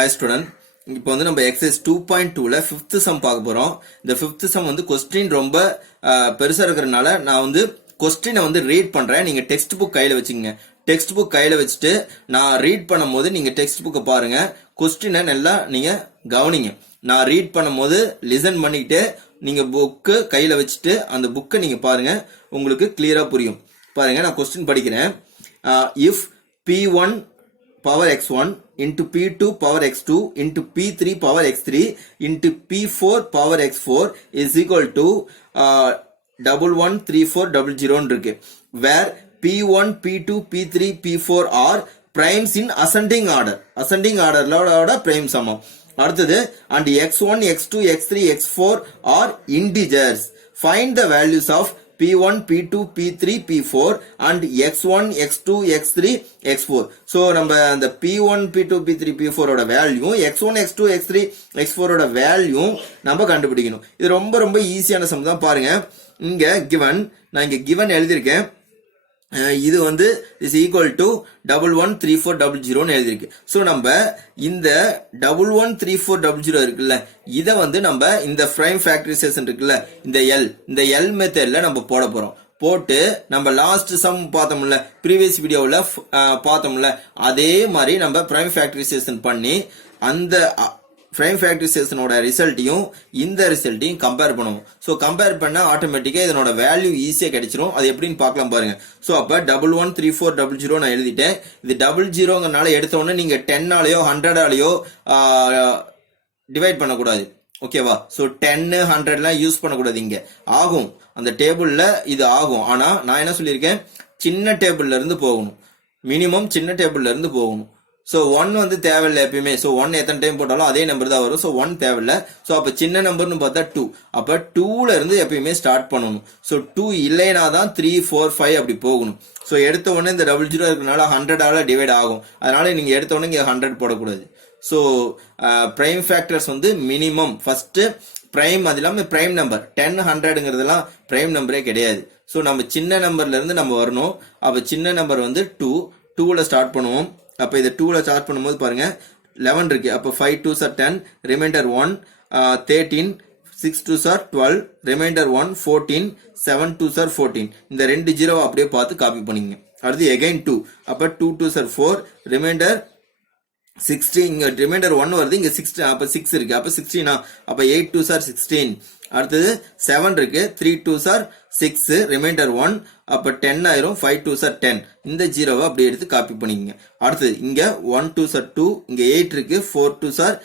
Hi student. இப்போ வந்து நம்ம எக்ஸசைஸ் 2.2ல 5th சம் பார்க்க போறோம். இந்த 5th சம் வந்து क्वेश्चन ரொம்ப பெருசா இருக்கறனால நான் வந்து क्वेश्चனை வந்து ரீட் பண்றேன். நீங்க டெக்ஸ்ட் புக் கையில வச்சுக்கங்க. டெக்ஸ்ட் புக் கையில வச்சுட்டு நான் ரீட் பண்ணும்போது நீங்க டெக்ஸ்ட் புக்கை பாருங்க. क्वेश्चனை நல்லா நீங்க கவனிங்க. நான் ரீட் பண்ணும்போது லிசன் பண்ணிட்டு நீங்க புக் கையில வச்சுட்டு அந்த புக்கை நீங்க பாருங்க. உங்களுக்கு கிளியரா புரியும். பாருங்க நான் क्वेश्चन படிக்கிறேன். if p1 power x1 into p2 power x2 into p3 power x3 into p4 power x4 is equal to 113400 இருக்கு. where p1 p2 p3 p4 are primes in ascending order. ascending order லோட prime சமம். அடுத்தது and x1 x2 x3 x4 are integers. find the values of p1 p2 p3 p4 and x1 x2 x3 x4. so நம்ம அந்த p1 p2 p3 p4 ஓட value x1 x2 x3 x4 ஓட value நம்ம கண்டுபிடிக்கணும். இது ரொம்ப ரொம்ப ஈஸியான சம் தான். பாருங்க இங்க given, நான் இங்க given எழுதியிருக்கேன். இது வந்து is equal to 113400 ன்னு எழுதிருக்கு. சோ நம்ம இந்த 113400 இருக்குல்ல, இத வந்து நம்ம இந்த prime factorization இருக்குல்ல, இந்த L மெத்தட்ல நம்ம போட போறோம். போட்டு நம்ம லாஸ்ட் சம் பார்த்தோம்ல, ப்ரீவியஸ் வீடியோல பார்த்தோம்ல, அதே மாதிரி நம்ம prime factorization பண்ணி அந்த prime factorization ஓட ரிசல்ட்டையும் இந்த ரிசல்ட்டையும் கம்பேர் பண்ணுவோம். சோ கம்பேர் பண்ணா ஆட்டோமேட்டிக்கா இதனோட வேல்யூ ஈஸியா கிடைச்சிரும். அது எப்படின்னு பார்க்கலாம் பாருங்க. சோ அப்ப 113400 நான் எழுதிட்டேன். இது 00ங்கறனால எடுத்த உடனே நீங்க 10 ஆலயோ 100 ஆலயோ டிவைட் பண்ணக்கூடாது. ஓகேவா? சோ 10 100லாம் யூஸ் பண்ணக்கூடாது. இங்க ஆகும், அந்த டேபிள்ல இது ஆகும். ஆனா நான் என்ன சொல்லியிருக்கேன், சின்ன டேபிள்ல இருந்து போகணும். மினிமம் சின்ன டேபிள்ல இருந்து போகணும். சோ 1 வந்து தேவையில்லை எப்பயுமே. சோ 1 எத்தனை டைம் போட்டாலும் அதே நம்பர் தான் வரும். சோ 1 தேவையில்லை. சோ அப்ப சின்ன நம்பர்னு பார்த்தா 2. அப்ப 2ல இருந்து எப்பயுமே ஸ்டார்ட் பண்ணணும். சோ 2 இல்லைனா தான் 3 4 5 அப்படி போகணும். சோ எடுத்த உடனே இந்த 00 இருக்கனால 100 ஆல டிவைட் ஆகும். அதனால நீங்க எடுத்த உடனே இங்க 100 போடக்கூடாது. சோ பிரைம் ஃபேக்டர்ஸ் வந்து மினிமம் ஃபர்ஸ்ட் பிரைம், அது இல்லாம பிரைம் நம்பர் 10 100ங்கிறதெல்லாம் பிரைம் நம்பரே கிடையாது. சோ நம்ம சின்ன நம்பர்ல இருந்து நம்ம வரணும். அப்ப சின்ன நம்பர் வந்து 2ல ஸ்டார்ட் பண்ணுவோம். அப்ப இத 2ல ஸ்டார்ட் பண்ணும்போது பாருங்க 11 இருக்கு. அப்ப 5 2s are 10, remainder 1 13, 6 2s are 12, remainder 1 14, 7 2s are 14. இந்த ரெண்டு ஜீரோவை அப்படியே பார்த்து காப்பி பண்ணிக்கங்க. அடுத்து அகைன் 2. அப்ப 2 2s are 4, ரிமைண்டர் 16. இங்க ரிமைண்டர் 1 வருது, இங்க 16. அப்ப 6 இருக்கு. அப்ப 16. அப்ப 8 2s are 16. அடுத்தது 7 இருக்கு. 3 2s are 6, ரிமைண்டர் 1. அப்ப 10 ஆயிரும். 5 2s are 10. இந்த ஜீரோவை அப்படியே எடுத்து காப்பி பண்ணிக்கங்க. அடுத்தது இங்க 1 2s are 2, இங்க 8 இருக்கு. 4 2s are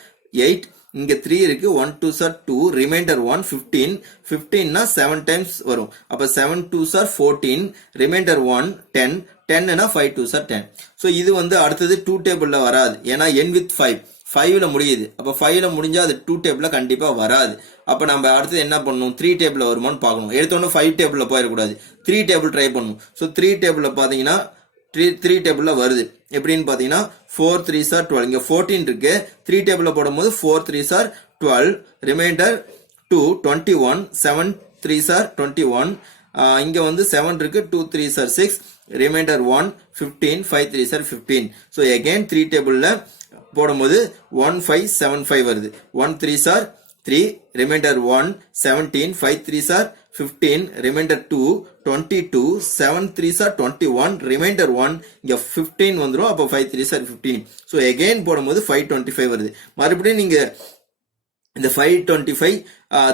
8, இங்க 3 இருக்கு. 1 2s are 2, ரிமைண்டர் 1 15. 15னா 7 டைம்ஸ் வரும். அப்ப 7 2s are 14, ரிமைண்டர் 1 10. 10னா 5 2s are 10. சோ இது வந்து அடுத்தது 2 டேபிள்ல வராது. ஏன்னா n with 5 5ல முடியுது. அப்ப 5ல முடிஞ்சா அது 2 டேபிள்ல கண்டிப்பா வராது. அப்ப நம்ம அடுத்து என்ன பண்ணணும், 3 டேபிள்ல வருமான்னு பார்க்கணும். எடுத்தோன்னே 5 டேபிள்ல போயிடக்கூடாது. 3 டேபிள் ட்ரை பண்ணணும். சோ 3 டேபிள்ல பாத்தீங்கன்னா 3 டேபிள்ல வருது. எப்படின்னு பாத்தீங்கன்னா 4 3s are 12, இங்க 14 இருக்கு. 3 டேபிள்ல போடும்போது 4 3s are 12, reminder 2 21, 7 3s are 21. இங்க வந்து 7 இருக்கு. 2 3s are 6, remainder 1 15, 5 3s are 15. So again 3 டேபிள்ல போடும்போது 1575 வருது. 1 3s are 3, remainder 1 17, 5 3s are 15, remainder 2 22, 7 3s are 21, remainder 1 இங்க 15 வந்துரும். அப்ப 5 3s are 15. சோ அகைன் போடும்போது 525 வருது. மறுபடியும் நீங்க இந்த 525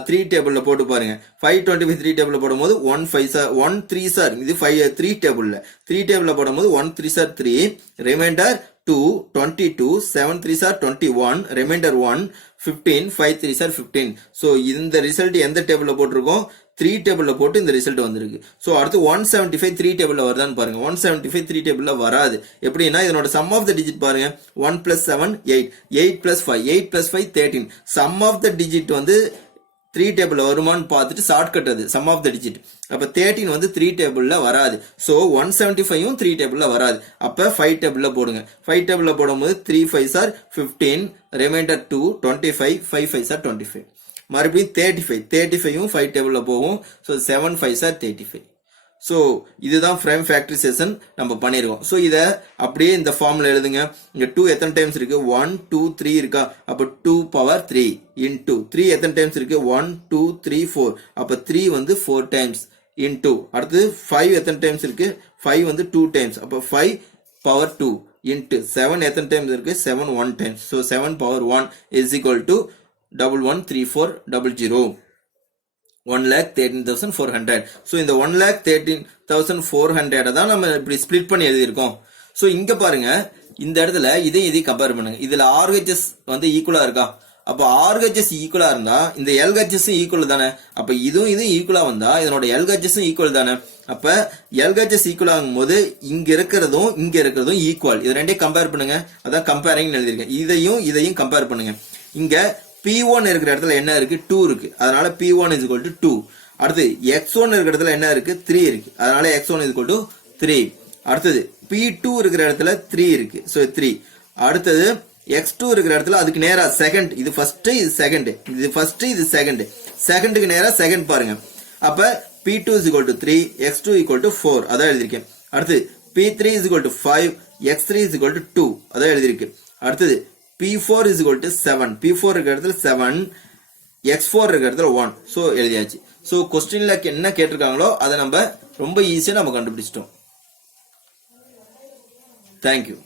3 டேபிள்ல போட்டு பாருங்க. 525 3 டேபிள்ல போடும்போது 1 5s are 1 3s are, இது 3 டேபிள்ல 3 டேபிள்ல போடும்போது 1 3s are 3, remainder 2 22, 7 3s are 21, remainder 1 15, 5 3s are 15. So இந்த ரிசல்ட் எந்த டேபிள்ல போட்டிருக்கோம், 3 டேபிள்ல போட்டு இந்த ரிசல்ட் வந்திருக்கு. சோ அடுத்து 175 3 டேபிள்ல வருதான்னு பாருங்க. 175 3 டேபிள்ல வராது. எப்படின்னா இதனோட சம் ஆஃப் த டிஜிட் பாருங்க. 1 plus 7 8, 8 plus 5, 8 plus 5 13. Sum of the digit வந்து 3 டேபிள்ல வருமான்னு பார்த்துட்டு ஷார்ட்கட் அது சம் ஆஃப் த டிஜிட். அப்ப 13 வந்து 3 டேபிள்ல வராது. சோ 175ம் 3 டேபிள்ல வராது. அப்ப 5 டேபிள்ல போடுங்க. 5 டேபிள்ல போடும்போது 3 5s are 15, remainder 2 25, 5 5s are 25. மறுபடியும் 35 35ம் 5 டேபிள்ல போகும். So 7 5s are 35. ஸோ இதுதான் prime factorization நம்ம பண்ணியிருக்கோம். ஸோ இதை அப்படியே இந்த ஃபார்முலா எழுதுங்க. இங்க 2 எத்தனை டைம்ஸ் இருக்கு? 1 2 3 இருக்கா? அப்போ 2 பவர் 3 இன்டூ 3 எத்தனை டைம்ஸ் இருக்கு? 1 2 3 4. அப்போ 3 வந்து 4 டைம்ஸ் இன்டூ அடுத்து 5 எத்தனை டைம்ஸ் இருக்கு? 5 வந்து 2 டைம்ஸ். அப்போ 5 பவர் 2 இன்டூ 7 எத்தனை டைம்ஸ் இருக்கு? 7 1 times. So 7 power 1 is equal to 113400. 1,13,400. So இந்த 1,13,400 தான் நம்ம இப்படி ஸ்பிளிட் பண்ணி எழுதியிருக்கோம். ஸோ இங்க பாருங்க, இந்த இடத்துல இதையும் கம்பேர் பண்ணுங்க. இதுல RHS வந்து ஈக்குவலா இருக்கா? அப்ப RHS ஈக்குவலா இருந்தா இந்த LHS ஈக்குவல் தானே. அப்ப இதுவும் ஈக்குவலா வந்தா இதனோட LHS ஈக்குவல் தானே. அப்ப LHS ஈக்குவல் ஆகும் போது இங்க இருக்கிறதும் ஈக்குவல். இது ரெண்டையும் கம்பேர் பண்ணுங்க. அதான் கம்பேரிங் எழுதியிருக்கேன். இதையும் கம்பேர் பண்ணுங்க. இங்க P1 இருக்கிற இடத்துல என்ன இருக்கு? 2 இருக்கு. அதனால P1 is equal to 2. அடுத்து X1 இருக்கிற இடத்துல என்ன இருக்கு? 3 இருக்கு. அதனால X1 is equal to 3. அடுத்தது P2 இருக்கிற இடத்துல 3 இருக்கு. ஸோ 3. அடுத்தது X2 இருக்கிற இடத்துல அதுக்கு நேரா செகண்ட். இது ஃபர்ஸ்ட், இது செகண்ட். இது ஃபர்ஸ்ட், இது செகண்ட். செகண்டுக்கு நேரா செகண்ட் பாருங்க. அப்ப P2 is equal to 3, X2 equal to 4. அதான் எழுதியிருக்கேன். அடுத்து P3 is equal to 5, X3 is equal to 2. அதான் எழுதியிருக்கேன். அடுத்தது P4 is equal to 7. P4 இருக்கிற இடத்துல 7, X4 இருக்கிற இடத்துல 1. ஸோ எழுதியாச்சு. ஸோ கொஸ்டின்ல என்ன கேட்டிருக்காங்களோ அதை நம்ம ரொம்ப ஈஸியா நம்ம கண்டுபிடிச்சிட்டோம். தேங்க்யூ.